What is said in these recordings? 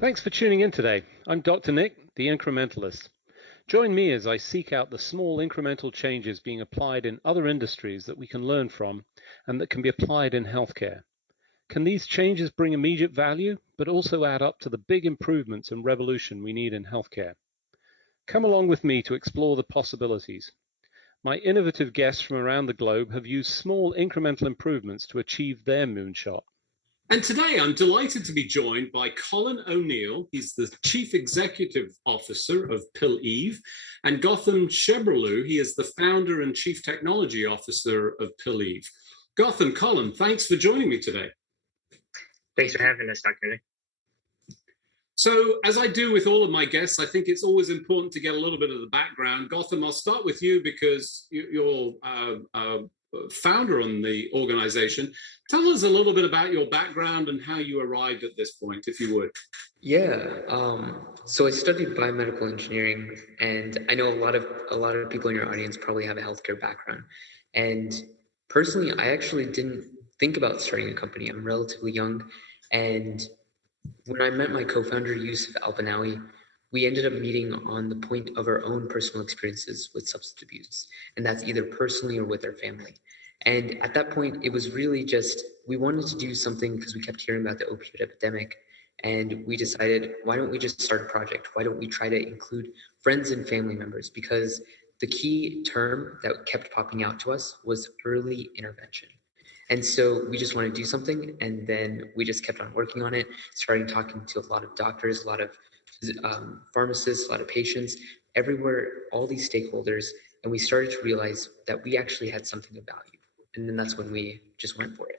Thanks for tuning in today. I'm Dr. Nick, the Incrementalist. Join me as I seek out the small incremental changes being applied in other industries that we can learn from and that can be applied in healthcare. Can these changes bring immediate value, but also add up to the big improvements and revolution we need in healthcare? Come along with me to explore the possibilities. My innovative guests from around the globe have used small incremental improvements to achieve their moonshot. And today I'm delighted to be joined by Collin O'Neill. He's the Chief Executive Officer of Pilleve, and Gautam Chebrolu. He is the Founder and Chief Technology Officer of Pilleve. Gautam, Collin, thanks for joining me today. Thanks for having us, Dr. Nick. So, as I do with all of my guests, I think it's always important to get a little bit of the background. Gautam, I'll start with you because you're founder on the organization. Tell us a little bit about your background and how you arrived at this point, if you would. So I studied biomedical engineering, and I know a lot of people in your audience probably have a healthcare background. And personally, I actually didn't think about starting a company. I'm relatively young, and when I met my co-founder, Yusuf Albanawi, we ended up meeting on the point of our own personal experiences with substance abuse, and that's either personally or with our family. And at that point, it was really just, we wanted to do something because we kept hearing about the opioid epidemic, and we decided, why don't we just start a project? Why don't we try to include friends and family members? Because the key term that kept popping out to us was early intervention. And so we just wanted to do something, and then we just kept on working on it, starting talking to a lot of doctors, a lot of pharmacists, a lot of patients, everywhere, all these stakeholders, and we started to realize that we actually had something of value. And then that's when we just went for it.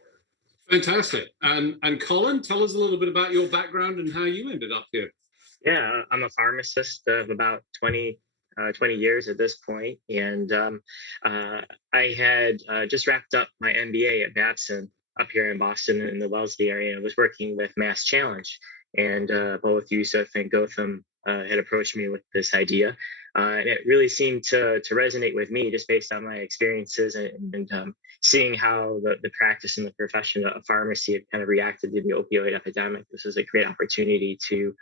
Fantastic. And Collin, tell us a little bit about your background and how you ended up here. Yeah, I'm a pharmacist of about 20 years at this point. And I had just wrapped up my MBA at Babson up here in Boston in the Wellesley area. I was working with Mass Challenge, and both Yusuf and Gautam had approached me with this idea. And it really seemed to resonate with me just based on my experiences and seeing how the practice and the profession of pharmacy had kind of reacted to the opioid epidemic. This was a great opportunity to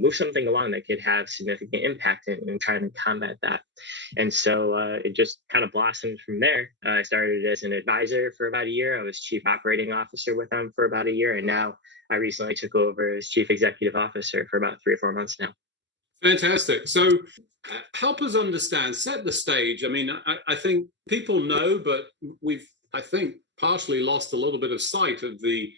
move something along that could have significant impact in trying to combat that. And so it just kind of blossomed from there. I started as an advisor for about a year. I was chief operating officer with them for about a year. And now I recently took over as chief executive officer for about 3 or 4 months now. Fantastic. So help us understand, set the stage. I mean, I think people know, but we've, I think, partially lost a little bit of sight of the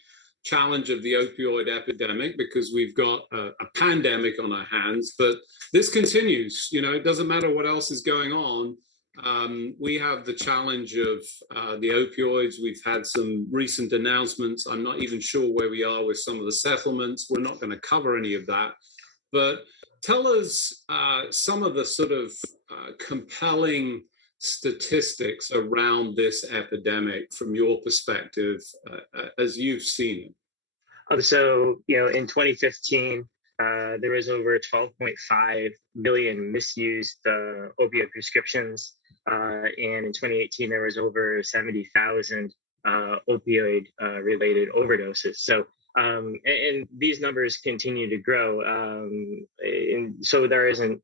challenge of the opioid epidemic because we've got a pandemic on our hands, but this continues. You know, it doesn't matter what else is going on. We have the challenge of the opioids. We've had some recent announcements. I'm not even sure where we are with some of the settlements. We're not going to cover any of that. But tell us some of the sort of compelling statistics around this epidemic from your perspective as you've seen it. So, in 2015, there was over 12.5 million misused opioid prescriptions. And in 2018, there was over 70,000 opioid related overdoses. So, and these numbers continue to grow. And so there isn't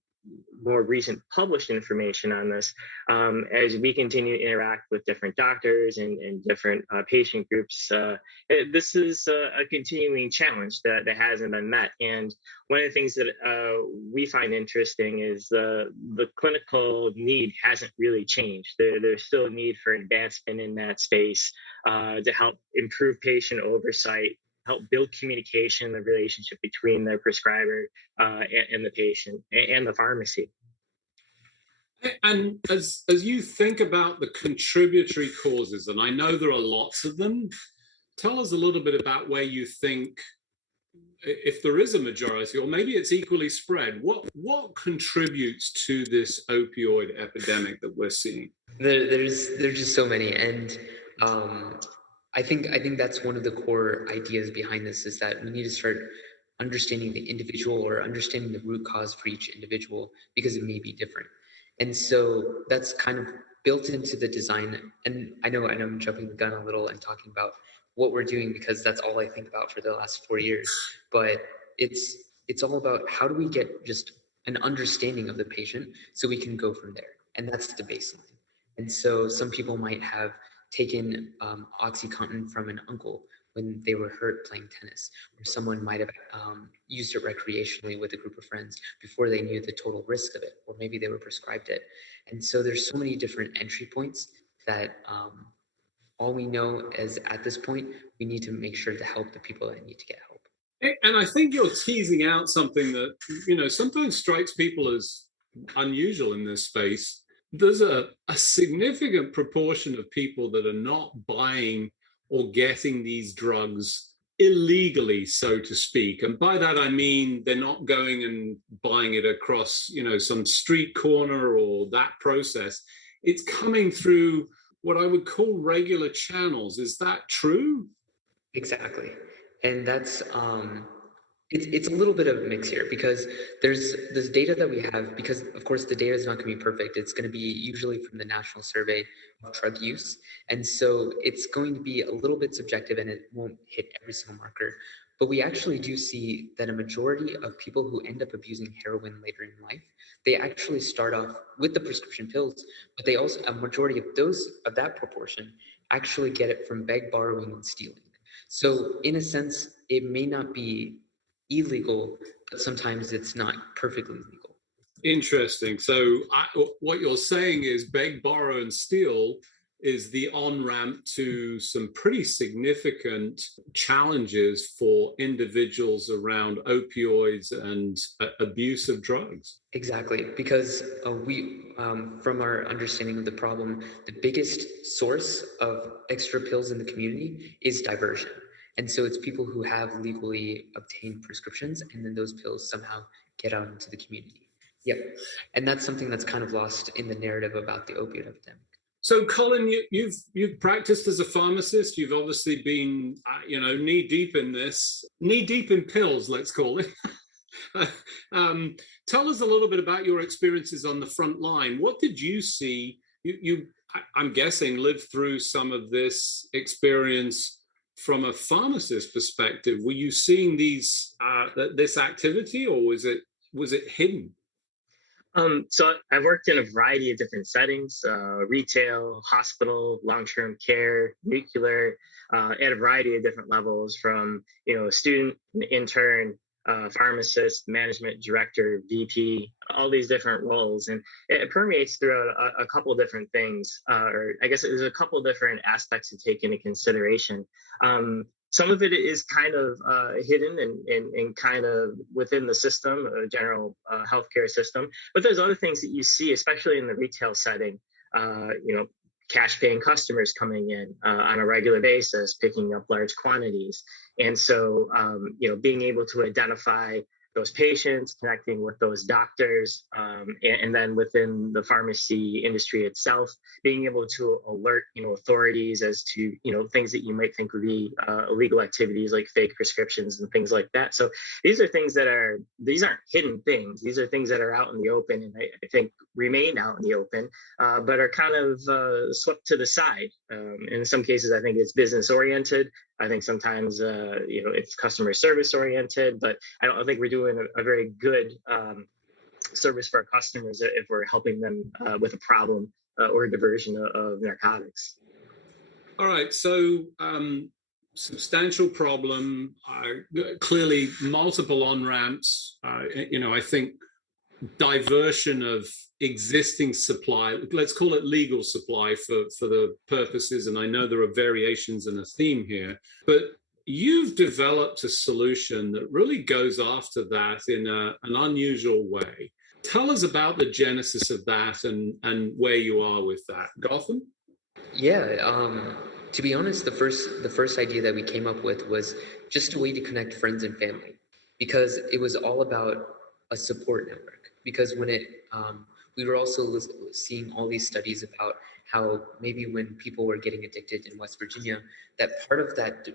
more recent published information on this. As we continue to interact with different doctors and different patient groups, this is a continuing challenge that hasn't been met. And one of the things that we find interesting is the clinical need hasn't really changed. There's still a need for advancement in that space to help improve patient oversight, help build communication, the relationship between the prescriber and the patient and the pharmacy. And as you think about the contributory causes, and I know there are lots of them, tell us a little bit about where you think, if there is a majority, or maybe it's equally spread, what contributes to this opioid epidemic that we're seeing? There's just so many, and I think that's one of the core ideas behind this is that we need to start understanding the individual or understanding the root cause for each individual because it may be different. And so that's kind of built into the design. And I know I'm jumping the gun a little and talking about what we're doing because that's all I think about for the last 4 years. But it's it's all about how do we get just an understanding of the patient so we can go from there. And that's the baseline. And so some people might have taken OxyContin from an uncle when they were hurt playing tennis, or someone might have used it recreationally with a group of friends before they knew the total risk of it, or maybe they were prescribed it. And so there's so many different entry points that all we know is at this point, we need to make sure to help the people that need to get help. And I think you're teasing out something that, sometimes strikes people as unusual in this space. There's a significant proportion of people that are not buying or getting these drugs illegally, so to speak. And by that, I mean, they're not going and buying it across, some street corner or that process. It's coming through what I would call regular channels. Is that true? Exactly. And that's, it's a little bit of a mix here, because there's this data that we have, because of course the data is not going to be perfect. It's going to be usually from the National Survey of Drug Use. And so it's going to be a little bit subjective and it won't hit every single marker. But we actually do see that a majority of people who end up abusing heroin later in life, they actually start off with the prescription pills, but they also, a majority of that proportion actually get it from beg, borrowing, and stealing. So in a sense, it may not be illegal, but sometimes it's not perfectly legal. Interesting. So what you're saying is beg, borrow, and steal is the on-ramp to some pretty significant challenges for individuals around opioids and abuse of drugs. Exactly, because we, from our understanding of the problem, the biggest source of extra pills in the community is diversion. And so it's people who have legally obtained prescriptions, and then those pills somehow get out into the community. Yep. And that's something that's kind of lost in the narrative about the opioid epidemic. So, Collin, you've practiced as a pharmacist. You've obviously been, knee deep in this, knee deep in pills, let's call it. Tell us a little bit about your experiences on the front line. What did you see? I'm guessing, lived through some of this experience from a pharmacist perspective. Were you seeing this activity, or was it hidden? So I've worked in a variety of different settings, retail, hospital, long-term care, nuclear, at a variety of different levels, from, a student, an intern, pharmacist, management director, VP, all these different roles. And it permeates throughout a couple of different things, or I guess there's a couple of different aspects to take into consideration. Some of it is kind of hidden and kind of within the system, general healthcare system. But there's other things that you see, especially in the retail setting, cash paying customers coming in on a regular basis, picking up large quantities. And so, being able to identify those patients, connecting with those doctors, and then within the pharmacy industry itself, being able to alert, authorities as to, things that you might think would be illegal activities like fake prescriptions and things like that. So these are things these aren't hidden things. These are things that are out in the open, and I think remain out in the open, but are kind of swept to the side. In some cases, I think it's business oriented. I think sometimes, it's customer service oriented, but I don't think we're doing a very good service for our customers if we're helping them with a problem or a diversion of narcotics. All right. So substantial problem, clearly multiple on-ramps. I think diversion of existing supply, let's call it legal supply for the purposes, and I know there are variations in a theme here, but you've developed a solution that really goes after that in an unusual way. Tell us about the genesis of that and where you are with that. Gautam? Yeah, to be honest, the first idea that we came up with was just a way to connect friends and family, because it was all about a support network. Because when we were also seeing all these studies about how maybe when people were getting addicted in West Virginia, that part of that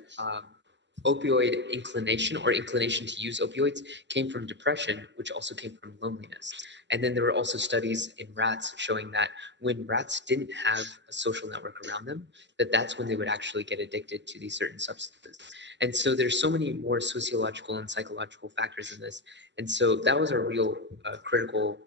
opioid inclination or inclination to use opioids came from depression, which also came from loneliness. And then there were also studies in rats showing that when rats didn't have a social network around them, that's when they would actually get addicted to these certain substances. And so there's so many more sociological and psychological factors in this. And so that was a real critical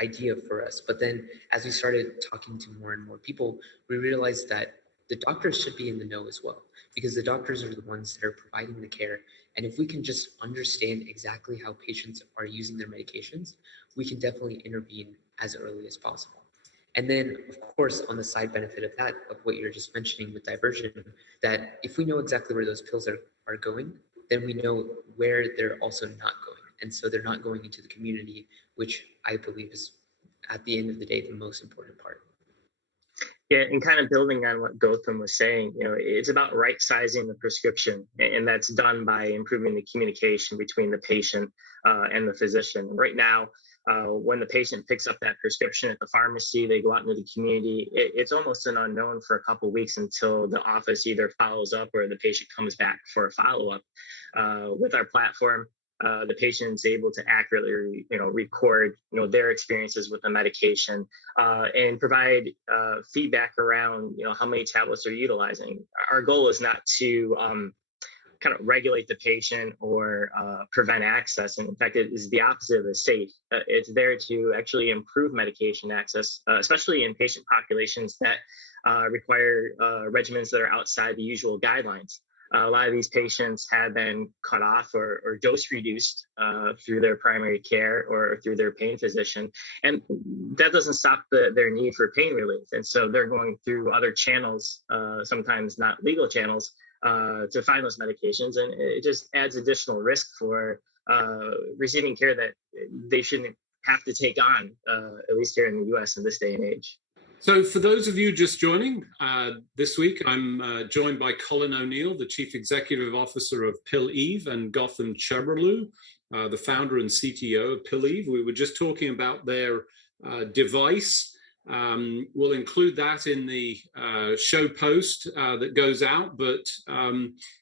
idea for us. But then as we started talking to more and more people, we realized that the doctors should be in the know as well, because the doctors are the ones that are providing the care. And if we can just understand exactly how patients are using their medications, we can definitely intervene as early as possible. And then, of course, on the side benefit of that, of what you're just mentioning with diversion, that if we know exactly where those pills are going, then we know where they're also not going. And so they're not going into the community, which I believe is, at the end of the day, the most important part. Yeah, and kind of building on what Gautam was saying, it's about right sizing the prescription, and that's done by improving the communication between the patient and the physician. Right now, when the patient picks up that prescription at the pharmacy, they go out into the community. It's almost an unknown for a couple of weeks until the office either follows up or the patient comes back for a follow-up. With our platform, the patient is able to accurately, record, their experiences with the medication and provide feedback around, how many tablets they're utilizing. Our goal is not to kind of regulate the patient or prevent access. And in fact, it is the opposite of safe. It's there to actually improve medication access, especially in patient populations that require regimens that are outside the usual guidelines. A lot of these patients have been cut off or dose reduced through their primary care or through their pain physician. And that doesn't stop their need for pain relief. And so they're going through other channels, sometimes not legal channels, to find those medications. And it just adds additional risk for receiving care that they shouldn't have to take on, at least here in the US in this day and age. So for those of you just joining, this week I'm joined by Collin O'Neill, the Chief Executive Officer of Pilleve, and Gautam Chebrolu, the founder and CTO of Pilleve. We were just talking about their device. We'll include that in the show post that goes out, but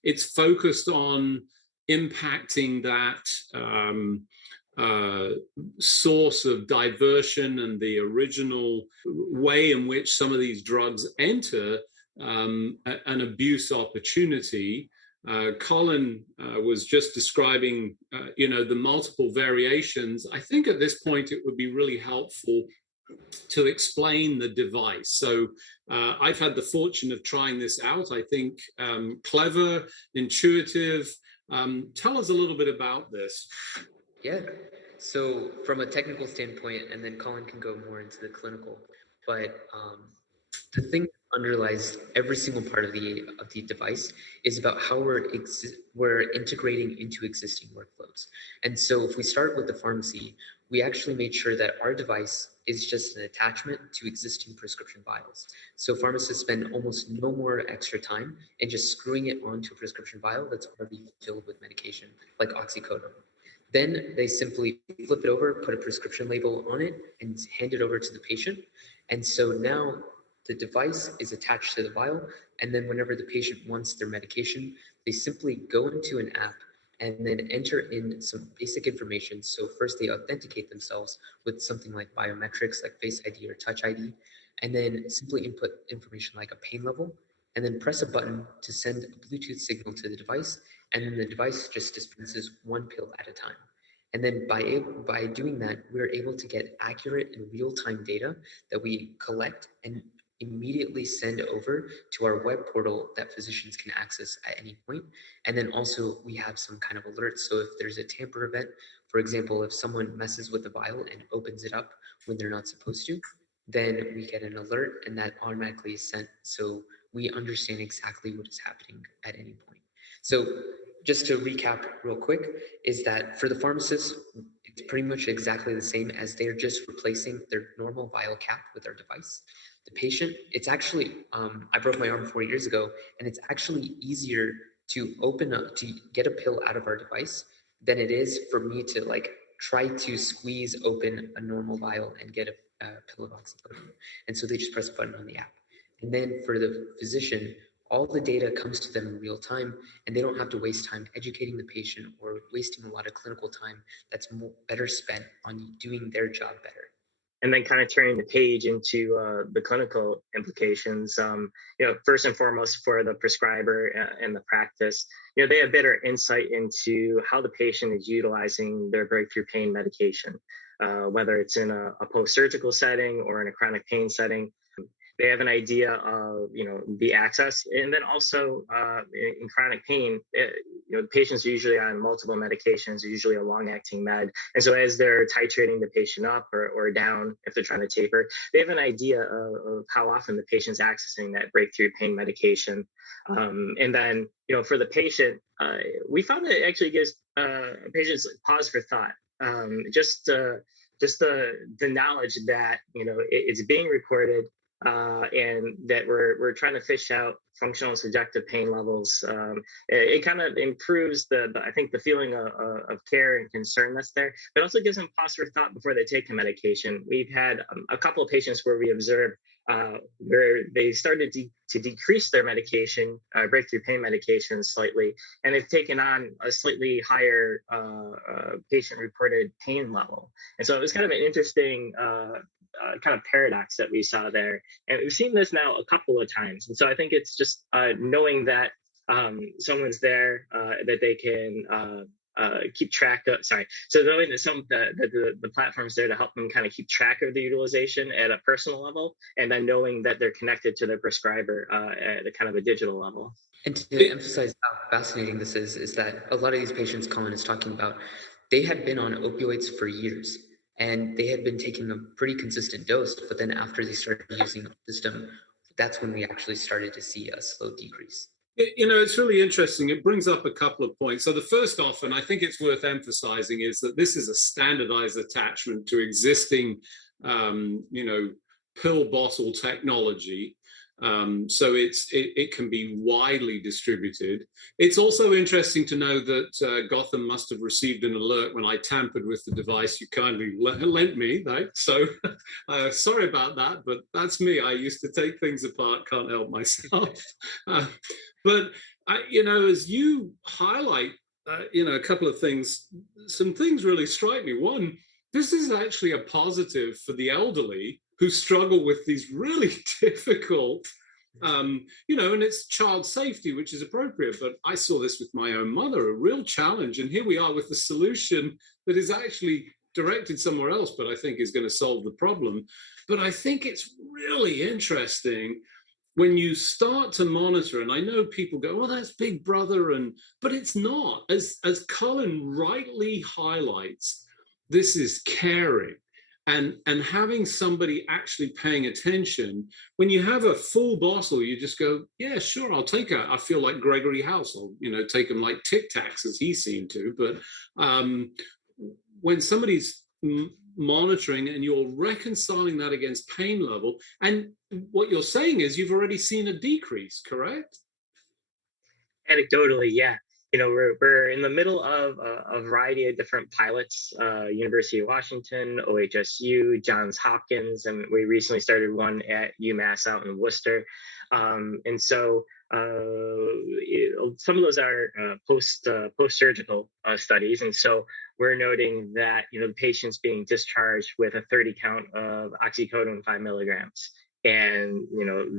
it's focused on impacting that source of diversion and the original way in which some of these drugs enter an abuse opportunity. Collin was just describing, the multiple variations. I think at this point it would be really helpful to explain the device. So I've had the fortune of trying this out. I think clever, intuitive. Tell us a little bit about this. Yeah. So from a technical standpoint, and then Collin can go more into the clinical, but the thing that underlies every single part of the device is about how we're integrating into existing workflows. And so if we start with the pharmacy, we actually made sure that our device is just an attachment to existing prescription vials. So pharmacists spend almost no more extra time in just screwing it onto a prescription vial that's already filled with medication, like oxycodone. Then they simply flip it over, put a prescription label on it, and hand it over to the patient. And so now the device is attached to the vial. And then whenever the patient wants their medication, they simply go into an app and then enter in some basic information. So first they authenticate themselves with something like biometrics, like Face ID or Touch ID, and then simply input information like a pain level, and then press a button to send a Bluetooth signal to the device. And then the device just dispenses one pill at a time. And then by doing that, we're able to get accurate and real-time data that we collect and immediately send over to our web portal that physicians can access at any point. And then also we have some kind of alerts. So if there's a tamper event, for example, if someone messes with the vial and opens it up when they're not supposed to, then we get an alert and that automatically is sent. So we understand exactly what is happening at any point. So just to recap real quick, is that for the pharmacist, it's pretty much exactly the same as they're just replacing their normal vial cap with our device. The patient, it's actually, I broke my arm 4 years ago, and it's actually easier to open up, to get a pill out of our device than it is for me to try to squeeze open a normal vial and get a pill of oxycodone. And so they just press a button on the app. And then for the physician, all the data comes to them in real time, and they don't have to waste time educating the patient or wasting a lot of clinical time that's better spent on doing their job better. And then kind of turning the page into the clinical implications. First and foremost for the prescriber and the practice, they have better insight into how the patient is utilizing their breakthrough pain medication, whether it's in a post-surgical setting or in a chronic pain setting. They have an idea of, the access. And then also in chronic pain, patients are usually on multiple medications, usually a long-acting med. And so as they're titrating the patient up or down, if they're trying to taper, they have an idea of how often the patient's accessing that breakthrough pain medication. And then, for the patient, we found that it actually gives patients pause for thought. Just the knowledge that, it's being recorded, and that we're trying to fish out functional and subjective pain levels. It kind of improves I think the feeling of care and concern that's there, but also gives them pause for thought before they take the medication. We've had a couple of patients where we observed where they started to decrease their medication, breakthrough pain medication slightly, and they've taken on a slightly higher patient-reported pain level. And so it was kind of an interesting kind of paradox that we saw there. And we've seen this now a couple of times. And so I think it's just knowing that someone's there, that they can keep track of, so knowing that the platform's there to help them kind of keep track of the utilization at a personal level, and then knowing that they're connected to their prescriber at a kind of a digital level. And to emphasize how fascinating this is that a lot of these patients Collin is talking about, they had been on opioids for years, and they had been taking a pretty consistent dose, but then after they started using the system, that's when we actually started to see a slow decrease. It's really interesting. It brings up a couple of points. So the first off, and I think it's worth emphasizing, is that this is a standardized attachment to existing, pill bottle technology. So it can be widely distributed. It's also interesting to know that Gautam must have received an alert when I tampered with the device you kindly lent me, right? So sorry about that, but that's me. I used to take things apart, can't help myself. But as you highlight, a couple of things, some things really strike me. One, this is actually a positive for the elderly who struggle with these really difficult, and it's child safety, which is appropriate. But I saw this with my own mother, a real challenge. And here we are with a solution that is actually directed somewhere else, but I think is going to solve the problem. But I think it's really interesting when you start to monitor, and I know people go, well, that's Big Brother, but it's not. As Collin rightly highlights, this is caring. And having somebody actually paying attention. When you have a full bottle, you just go, yeah, sure, I'll take I feel like Gregory House. I'll, take them like Tic Tacs, as he seemed to. But when somebody's monitoring and you're reconciling that against pain level, and what you're saying is you've already seen a decrease, correct? Anecdotally, yeah. We're in the middle of a variety of different pilots, University of Washington, OHSU, Johns Hopkins, and we recently started one at UMass out in Worcester. And so some of those are post-surgical studies. And so we're noting that, the patient's being discharged with a 30 count of oxycodone 5 milligrams. And,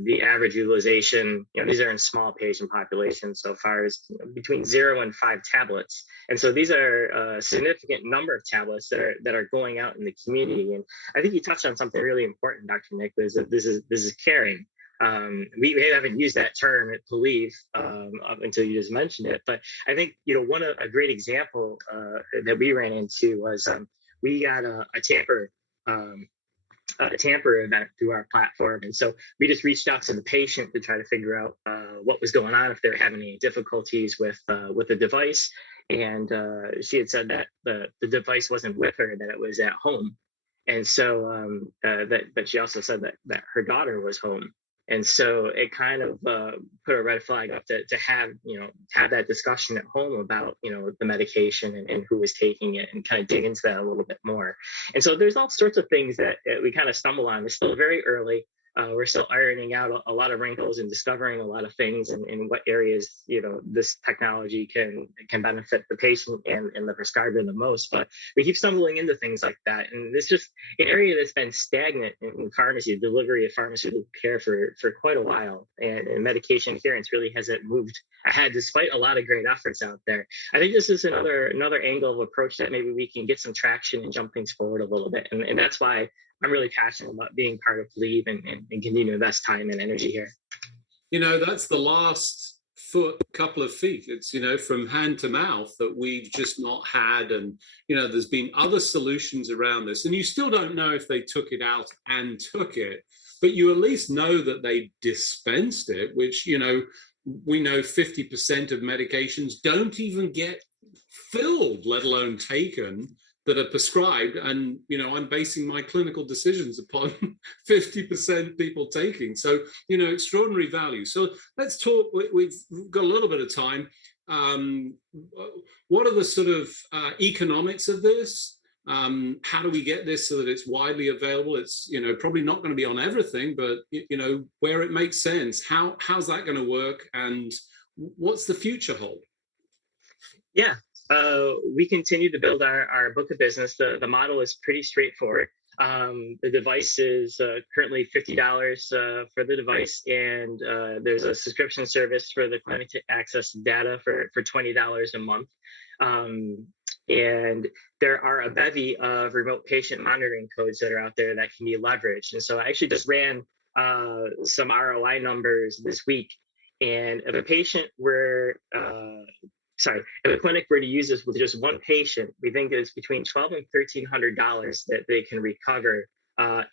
the average utilization, these are in small patient populations so far as between 0 and 5 tablets. And so these are a significant number of tablets that are going out in the community. And I think you touched on something really important, Dr. Nick, is that this is caring. We haven't used that term at Pilleve up until you just mentioned it. But I think, a great example that we ran into was we got a tamper event through our platform. And so we just reached out to the patient to try to figure out what was going on, if they were having any difficulties with the device. And she had said that the device wasn't with her, that it was at home. And so but she also said that her daughter was home. And so it kind of put a red flag up to have that discussion at home about, the medication and who was taking it, and kind of dig into that a little bit more. And so there's all sorts of things that we kind of stumble on. It's still very early. We're still ironing out a lot of wrinkles and discovering a lot of things in what areas, this technology can benefit the patient and the prescriber the most. But we keep stumbling into things like that. And it's just an area that's been stagnant in pharmacy, delivery of pharmaceutical care for quite a while. And medication adherence really hasn't moved ahead despite a lot of great efforts out there. I think this is another angle of approach that maybe we can get some traction and jump things forward a little bit. And that's why I'm really passionate about being part of Pilleve and continue to invest time and energy here. That's the last couple of feet. It's, from hand to mouth that we've just not had. And, there's been other solutions around this. And you still don't know if they took it out and took it, but you at least know that they dispensed it, which, we know 50% of medications don't even get filled, let alone taken, that are prescribed. And, I'm basing my clinical decisions upon 50% people taking. So, extraordinary value. So let's talk, we've got a little bit of time. What are the sort of economics of this? How do we get this so that it's widely available? It's, probably not going to be on everything, but, where it makes sense, how's that going to work? And what's the future hold? Yeah. We continue to build our book of business. The model is pretty straightforward. The device is currently $50 for the device, and there's a subscription service for the clinic to access data for $20 a month. And there are a bevy of remote patient monitoring codes that are out there that can be leveraged. And so I actually just ran some ROI numbers this week. And if a patient were if a clinic were to use this with just one patient, we think it's between $1,200 and $1,300 that they can recover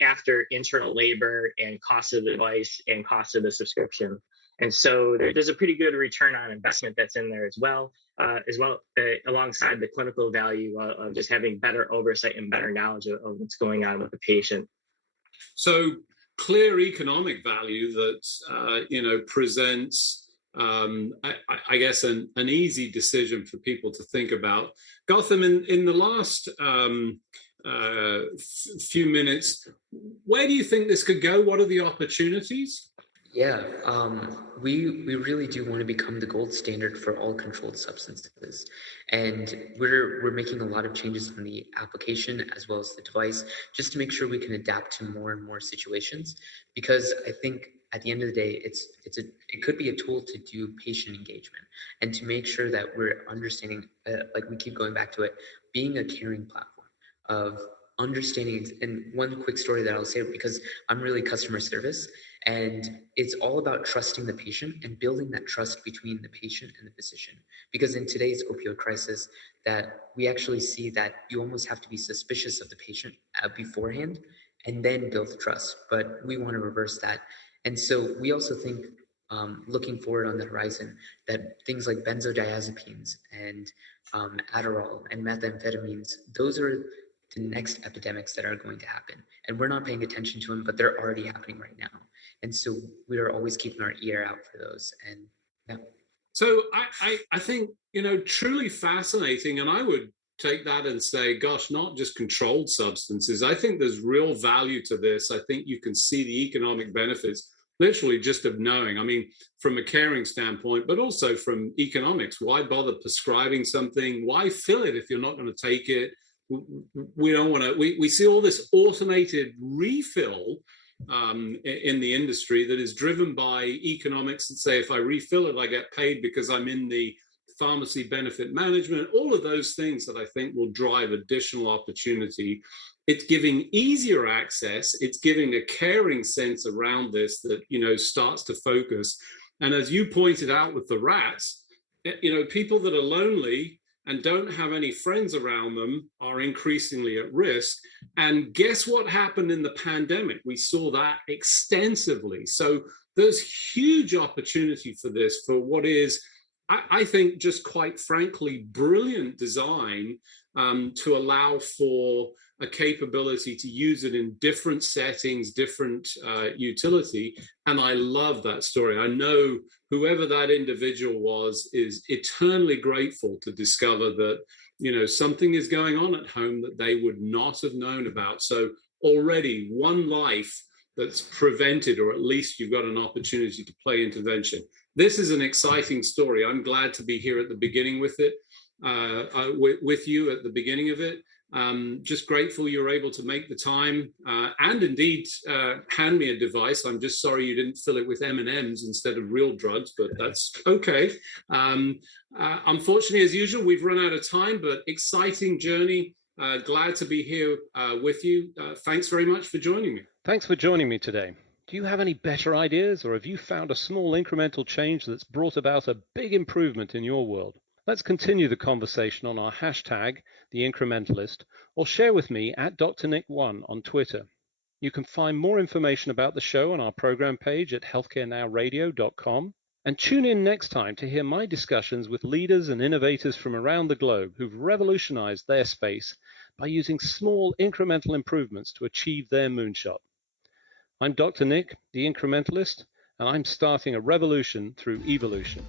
after internal labor and cost of the device and cost of the subscription. And so there's a pretty good return on investment that's in there as well, alongside the clinical value of just having better oversight and better knowledge of what's going on with the patient. So clear economic value that presents I guess an easy decision for people to think about. Gautam, in the last few minutes, where do you think this could go? What are the opportunities? Yeah, we really do want to become the gold standard for all controlled substances, and we're making a lot of changes in the application as well as the device, just to make sure we can adapt to more and more situations. Because I think at the end of the day, it could be a tool to do patient engagement and to make sure that we're understanding, like we keep going back to it, being a caring platform of understanding. And one quick story that I'll say, because I'm really customer service, and it's all about trusting the patient and building that trust between the patient and the physician. Because in today's opioid crisis, that we actually see that you almost have to be suspicious of the patient beforehand and then build the trust. But we want to reverse that. And so we also think, looking forward on the horizon, that things like benzodiazepines and Adderall and methamphetamines, those are the next epidemics that are going to happen. And we're not paying attention to them, but they're already happening right now. And so we are always keeping our ear out for those. And yeah. So I think, truly fascinating. And I would take that and say, gosh, not just controlled substances. I think there's real value to this. I think you can see the economic benefits, literally just of knowing. I mean, from a caring standpoint, but also from economics. Why bother prescribing something? Why fill it if you're not going to take it? We don't want to. We see all this automated refill in the industry that is driven by economics and say, if I refill it, I get paid because I'm in the pharmacy benefit management, all of those things that I think will drive additional opportunity. It's giving easier access. It's giving a caring sense around this that, starts to focus. And as you pointed out with the rats, people that are lonely and don't have any friends around them are increasingly at risk. And guess what happened in the pandemic? We saw that extensively. So there's huge opportunity for this, for what is, I think, just quite frankly, brilliant design to allow for a capability to use it in different settings, different utility. And I love that story. I know whoever that individual was is eternally grateful to discover that, something is going on at home that they would not have known about. So already one life that's prevented, or at least you've got an opportunity to play intervention. This is an exciting story. I'm glad to be here at the beginning with it, with you at the beginning of it. Just grateful you were able to make the time and indeed hand me a device. I'm just sorry you didn't fill it with M&Ms instead of real drugs, but that's okay. Unfortunately, as usual, we've run out of time, but exciting journey. Glad to be here with you. Thanks very much for joining me. Thanks for joining me today. Do you have any better ideas, or have you found a small incremental change that's brought about a big improvement in your world? Let's continue the conversation on our hashtag, The Incrementalist, or share with me at Dr. Nick1 on Twitter. You can find more information about the show on our program page at healthcarenowradio.com, and tune in next time to hear my discussions with leaders and innovators from around the globe who've revolutionized their space by using small incremental improvements to achieve their moonshot. I'm Dr. Nick, the Incrementalist, and I'm starting a revolution through evolution.